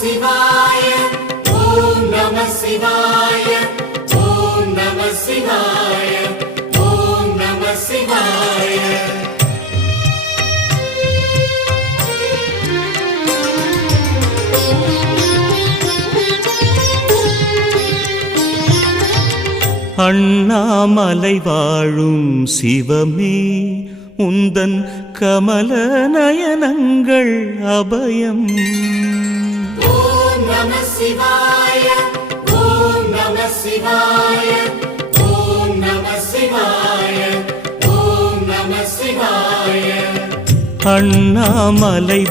சிவாய ஓம் நம சிவாய ஓம் நம சிவாய ஓம் நம சிவாய. அண்ணாமலை வாழும் சிவமே உந்தன் கமல நயனங்கள் அபயம். ஓம் நம சிவாய ஓம் நம சிவாய ஓம் நம சிவாய ஓம் நம சிவாய. அண்ணாமலை